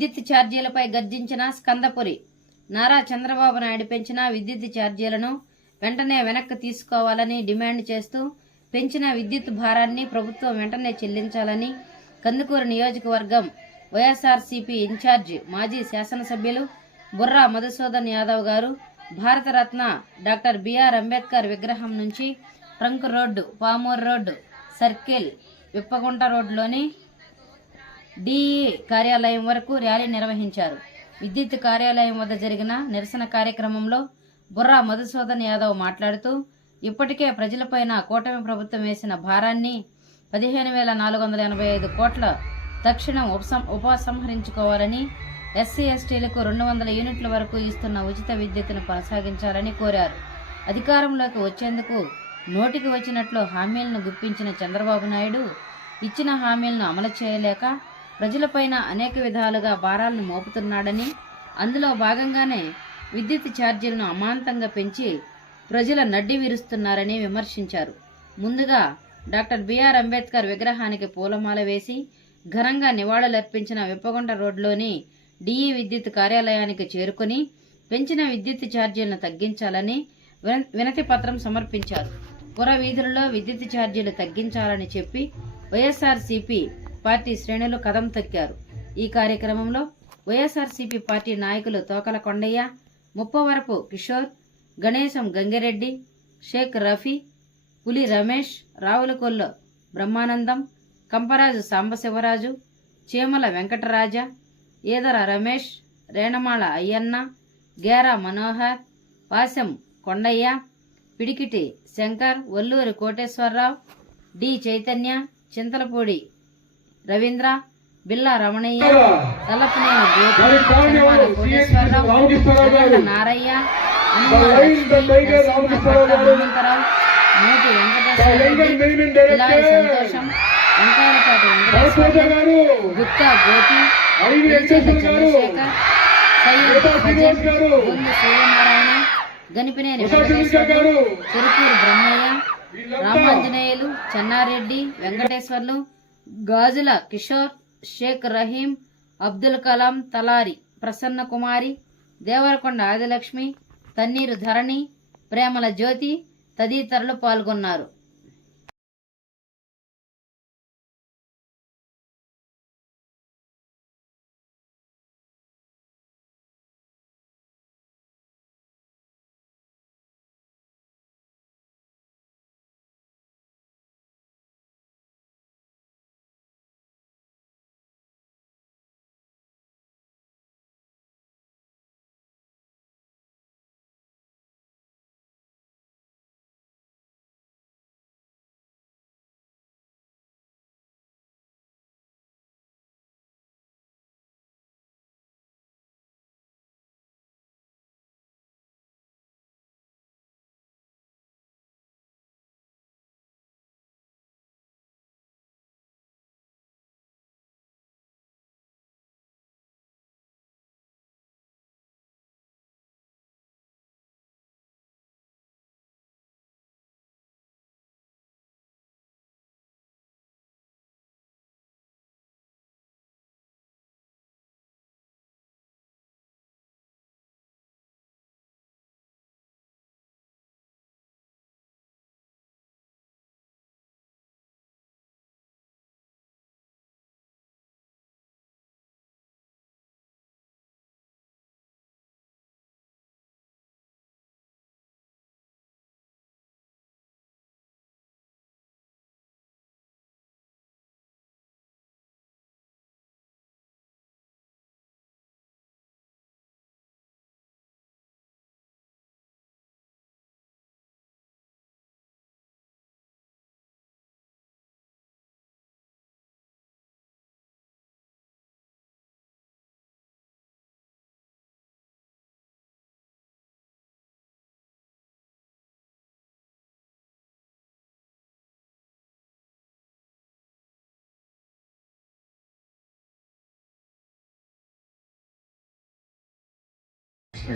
విద్యుత్ ఛార్జీలపై గర్జించిన స్కందపురి. నారా చంద్రబాబు నాయుడు పెంచిన విద్యుత్ ఛార్జీలను వెంటనే వెనక్కి తీసుకోవాలని డిమాండ్ చేస్తూ పెంచిన విద్యుత్ భారాన్ని ప్రభుత్వం వెంటనే చెల్లించాలని కందుకూరు నియోజకవర్గం వైఎస్ఆర్సీపీ ఇన్ఛార్జి మాజీ శాసనసభ్యులు బుర్రా మధుసూదన్ యాదవ్ గారు భారతరత్న డాక్టర్ బిఆర్ అంబేద్కర్ విగ్రహం నుంచి trunk road, Pamuru road, circle, Vippagunta రోడ్డులోని డిఈ కార్యాలయం వరకు ర్యాలీ నిర్వహించారు. విద్యుత్ కార్యాలయం వద్ద జరిగిన నిరసన కార్యక్రమంలో బుర్రా మధుసూదన్ యాదవ్ మాట్లాడుతూ ఇప్పటికే ప్రజలపైన కూటమి ప్రభుత్వం వేసిన భారాన్ని 15,485 కోట్ల తక్షణం ఉపసంహరించుకోవాలని, ఎస్సీ ఎస్టీలకు 200 యూనిట్ల వరకు ఇస్తున్న ఉచిత విద్యుత్తును కొనసాగించాలని కోరారు. అధికారంలోకి వచ్చేందుకు నోటికి వచ్చినట్లు హామీలను గుప్పించిన చంద్రబాబు నాయుడు ఇచ్చిన హామీలను అమలు చేయలేక ప్రజలపైన అనేక విధాలుగా భారాలను మోపుతున్నాడని, అందులో భాగంగానే విద్యుత్ ఛార్జీలను అమాంతంగా పెంచి ప్రజల నడ్డి విరుస్తున్నారని విమర్శించారు. ముందుగా డాక్టర్ బిఆర్ అంబేద్కర్ విగ్రహానికి పూలమాల వేసి ఘనంగా నివాళులర్పించిన విప్పగుంట రోడ్లోని డిఈ విద్యుత్ కార్యాలయానికి చేరుకుని పెంచిన విద్యుత్ ఛార్జీలను తగ్గించాలని వినతి పత్రం సమర్పించారు. పుర వీధులలో విద్యుత్ ఛార్జీలు తగ్గించాలని చెప్పి వైఎస్ఆర్సీపీ పార్టీ శ్రేణులు కదం తొక్కారు. ఈ కార్యక్రమంలో వైఎస్ఆర్సీపీ పార్టీ నాయకులు తోకల కొండయ్య, ముప్పవరపు కిషోర్, గణేశం గంగిరెడ్డి, షేక్ రఫీ, పులి రమేష్, రావులకొల్లు బ్రహ్మానందం, కంపరాజు సాంబశివరాజు, చీమల వెంకటరాజ, ఈదర రమేష్, రేణమాళ అయ్యన్న, గేరా మనోహర్, పాశం కొండయ్య, పిడికిటి శంకర్, వల్లూరి కోటేశ్వరరావు, డి చైతన్య, చింతలపూడి రవీంద్ర, బిల్లా రమణయ్య, తలపనేని జ్యోతి, చనమాల కోటేశ్వరరావు, నారయ్య, హనుమంతరావు, నోటి వెంకటేశ్వర, ఇలాయి సంతోషం, వెంకాయలపాటి వెంకటేశ్వర, గుప్తా గోపి, చంద్రశేఖర్, సయ్యద్ ఫజల్, గొంతు సూర్యనారాయణ, గనిపినేని వెంకటేశ్వర్లు, చెరుకూరు బ్రహ్మయ్య, రామాంజనేయులు, చెన్నారెడ్డి, వెంకటేశ్వర్లు, గాజుల కిషోర్, షేక్ రహీం, అబ్దుల్ కలాం తలారి, ప్రసన్న కుమారి, దేవరకొండ ఆదిలక్ష్మి, తన్నీరు ధరణి, ప్రేమల జ్యోతి తదితరులు పాల్గొన్నారు.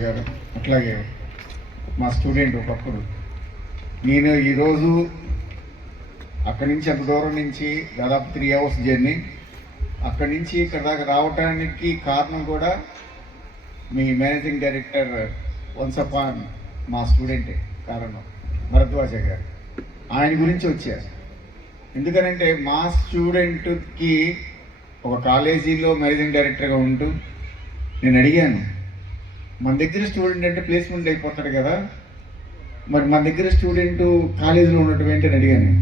గారు అట్లాగే మా స్టూడెంట్ ఒకప్పుడు నేను ఈరోజు అక్కడి నుంచి అంత దూరం నుంచి దాదాపు 3 hours జర్నీ అక్కడి నుంచి ఇక్కడ దాకా రావడానికి కారణం కూడా మీ మేనేజింగ్ డైరెక్టర్ వన్స్ అపాన్ మా స్టూడెంటే కారణం, భరద్వాజ గారు. ఆయన గురించి వచ్చారు. ఎందుకనంటే మా స్టూడెంట్కి ఒక కాలేజీలో మేనేజింగ్ డైరెక్టర్గా ఉంటూ నేను అడిగాను, మన దగ్గర స్టూడెంట్ అంటే ప్లేస్మెంట్ అయిపోతాడు కదా, మరి మన దగ్గర స్టూడెంట్ కాలేజీలో ఉండటం ఏంటని అడిగాను.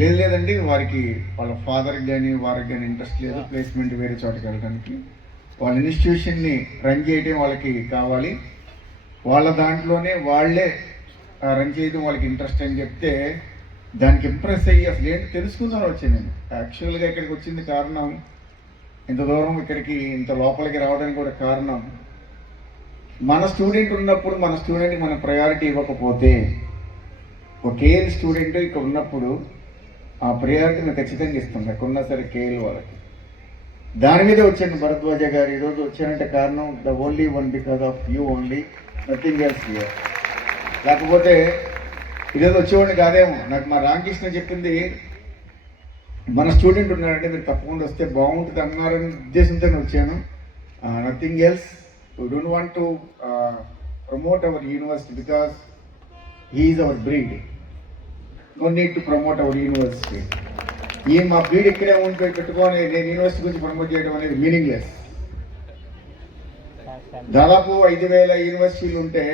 లేదండి, వారికి వాళ్ళ ఫాదర్కి కానీ వారికి కానీ ఇంట్రెస్ట్ లేదు, ప్లేస్మెంట్ వేరే చోటకి వెళ్ళడానికి, వాళ్ళ ఇన్స్టిట్యూషన్ని రన్ చేయడం వాళ్ళకి కావాలి, వాళ్ళ దాంట్లోనే వాళ్ళే రన్ చేయడం వాళ్ళకి ఇంట్రెస్ట్ అని చెప్తే దానికి ఇంప్రెస్ అయ్యి అసలు ఏంటి తెలుసుకుందామని వచ్చాను నేను. యాక్చువల్గా ఇక్కడికి వచ్చింది కారణం, ఇంత దూరం ఇక్కడికి ఇంత లోపలికి రావడానికి కూడా కారణం, మన స్టూడెంట్ ఉన్నప్పుడు మన స్టూడెంట్కి మనం ప్రయారిటీ ఇవ్వకపోతే, ఒక కేఎల్ స్టూడెంట్ ఇక్కడ ఉన్నప్పుడు ఆ ప్రయారిటీ మేము ఖచ్చితంగా ఇస్తాం, ఎక్కడున్నా సరే కేఎల్ వాళ్ళకి. దాని మీద వచ్చాను భరద్వాజ గారు. ఈరోజు వచ్చానంటే కారణం the only one because of you only, nothing else here. లేకపోతే ఈరోజు వచ్చేవాడిని కాదేమో. నాకు మా రామకృష్ణ చెప్పింది, మన స్టూడెంట్ ఉన్నారంటే మీరు తప్పకుండా వస్తే బాగుంటుంది అన్నారని ఉద్దేశంతోనే వచ్చాను. Nothing else. We don't want to promote our university because he is our breed. No need to promote our university. ఈ మా బ్రీడ్ ఇక్కడే ఉండిపోయి పెట్టుకొని నేను యూనివర్సిటీ గురించి ప్రమోట్ చేయడం అనేది మీనింగ్లెస్. దాదాపు 5,000 యూనివర్సిటీలు ఉంటే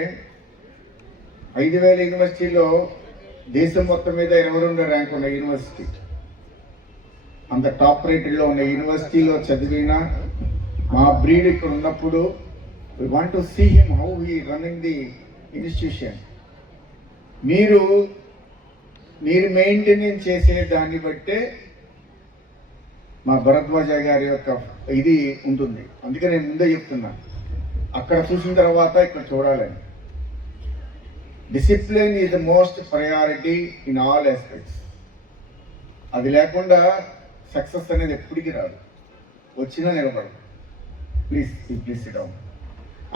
5,000 యూనివర్సిటీలో దేశం మొత్తం మీద 22వ ర్యాంక్ ఉన్న యూనివర్సిటీ, అంత టాప్ రేటెడ్లో ఉన్న యూనివర్సిటీలో చదివిన మా బ్రీడ్ ఇక్కడ ఉన్నప్పుడు we want to see him how he running the institution. మీరు మెయింటెనెన్స్ చేసే దాన్ని బట్టే మా భరద్వాజ గారి యొక్క ఇది ఉంటుంది. అందుకే నేను ముందే చెప్తున్నా, అక్కడ చూసిన తర్వాత ఇక్కడ చూడాలని. Discipline is the most priority in all aspects. అది లేకుండా సక్సెస్ అనేది ఎప్పటికీ రాదు, వచ్చినా నిలబడదు. Please SIT down.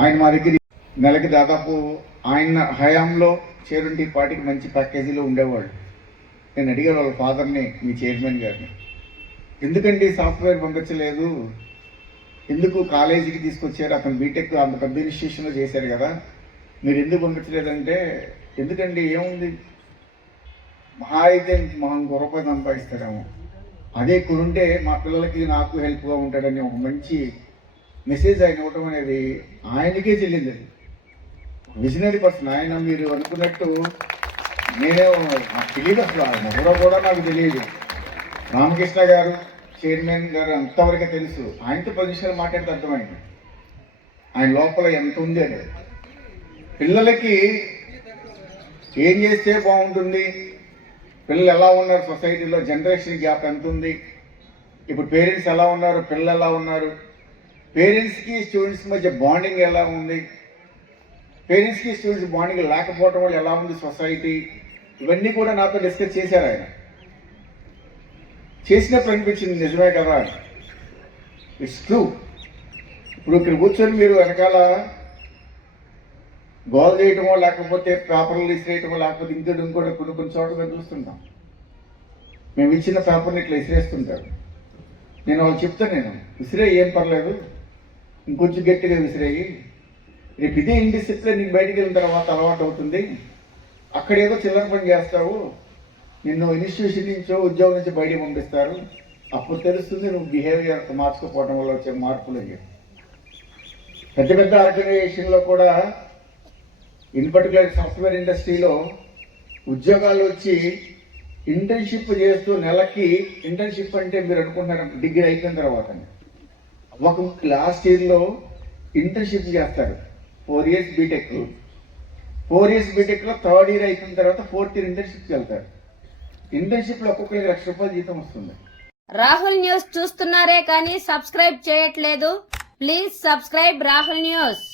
ఆయన మా దగ్గర నెలకి దాదాపు ఆయన హయాంలో చేరుంటి పార్టీకి మంచి ప్యాకేజీలో ఉండేవాళ్ళు. నేను అడిగాను వాళ్ళ ఫాదర్ని, మీ చైర్మన్ గారిని, ఎందుకండి సాఫ్ట్వేర్ పంపించలేదు, ఎందుకు కాలేజీకి తీసుకొచ్చారు, అతను బీటెక్ అంత పెద్ద ఇన్స్టిట్యూషన్లో చేశారు కదా, మీరు ఎందుకు పంపించలేదంటే, ఎందుకండి ఏముంది, మహా అయితే మనం రూపాయలు సంపాదిస్తాడేమో, అదే కొనుంటే మా పిల్లలకి నాకు హెల్ప్గా ఉంటాడని ఒక మంచి మెసేజ్ ఆయన ఇవ్వటం అనేది ఆయనకే చెల్లింది. అది విజనరీ పర్సన్ ఆయన. మీరు అనుకున్నట్టు నేనే నాకు తెలియదు, అసలు ఆయన ఎవరో కూడా నాకు తెలియదు. రామకృష్ణ గారు చైర్మన్ గారు అంతవరకే తెలుసు. ఆయనతో 10 నిమిషాలు మాట్లాడితే అర్థమైంది ఆయన లోపల ఎంత ఉంది అనేది. పిల్లలకి ఏం చేస్తే బాగుంటుంది, పిల్లలు ఎలా ఉన్నారు, సొసైటీలో జనరేషన్ గ్యాప్ ఎంత ఉంది, ఇప్పుడు పేరెంట్స్ ఎలా ఉన్నారు, పిల్లలు ఎలా ఉన్నారు, పేరెంట్స్కి స్టూడెంట్స్ మధ్య బాండింగ్ ఎలా ఉంది, పేరెంట్స్కి స్టూడెంట్స్ బాండింగ్ లేకపోవడం వల్ల ఎలా ఉంది సొసైటీ, ఇవన్నీ కూడా నాతో డిస్కస్ చేశారు ఆయన. చేసినప్పుడు అనిపించింది నిజమే కదా, ఇట్స్ ట్రూ. ఇప్పుడు ఇక్కడ కూర్చొని మీరు వెనకాల గోల్ చేయటమో లేకపోతే పేపర్లు విసిరేయటమో లేకపోతే ఇంకోటి కొన్ని చోట్ల మేము చూస్తుంటాం. మేము ఇచ్చిన పేపర్ని ఇట్లా విసిరేస్తుంటారు. నేను వాళ్ళు చెప్తాను, నేను విసిరే ఏం పర్లేదు, ఇంకొంచెం గట్టిగా విసిరేయి, రేపు ఇదే ఇండిసిప్లిన్ నీకు బయటికి వెళ్ళిన తర్వాత అలవాటు అవుతుంది, అక్కడేదో చిల్లర పని చేస్తావు, నిన్ను ఇన్స్టిట్యూషన్ నుంచో ఉద్యోగం నుంచి బయటికి పంపిస్తారు, అప్పుడు తెలుస్తుంది నువ్వు బిహేవియర్ మార్చుకోపోవడం వల్ల వచ్చే మార్పులు అయ్యాయి. పెద్ద పెద్ద ఆర్గనైజేషన్లో కూడా ఇన్ పర్టికులర్ సాఫ్ట్వేర్ ఇండస్ట్రీలో ఉద్యోగాలు వచ్చి ఇంటర్న్షిప్ చేస్తూ నెలకి, ఇంటర్న్షిప్ అంటే మీరు అనుకుంటున్నారు డిగ్రీ అయిపోయిన తర్వాత, ఒక లాస్ట్ ఇయర్లో ఇంటర్న్షిప్ చేస్తారు 4 years బీటెక్, 4 years బీటెక్లో 3rd year అయిపోయిన తర్వాత 4th year ఇంటర్న్షిప్కి వెళ్తారు. ఇంటర్న్షిప్లో ఒక్కొక్కరికి ₹1,00,000 జీతం వస్తుంది. రాహుల్ న్యూస్ చూస్తున్నారే కానీ సబ్స్క్రైబ్ చేయట్లేదు. Please subscribe Rahul news.